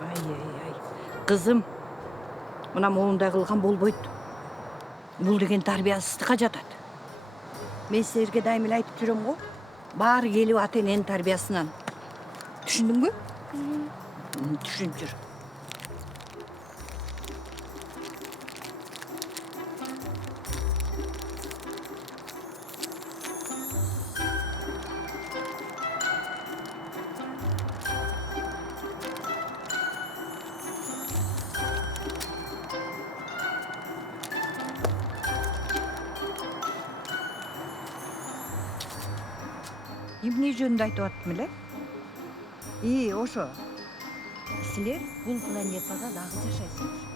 Ай. Кызым, мына моундай кылган болбойт. Бул деген тарбиясыздыкка жатат. Мен силерге дайым эле айтып жүрөм го. Баары келип ата эненин тарбиясынан. Түшүндүңбү? Түшүнүп жүр. Эмне жөнүндө айтып аттым эле? Ошо. Силер бул планетада дагы жашайсыңар.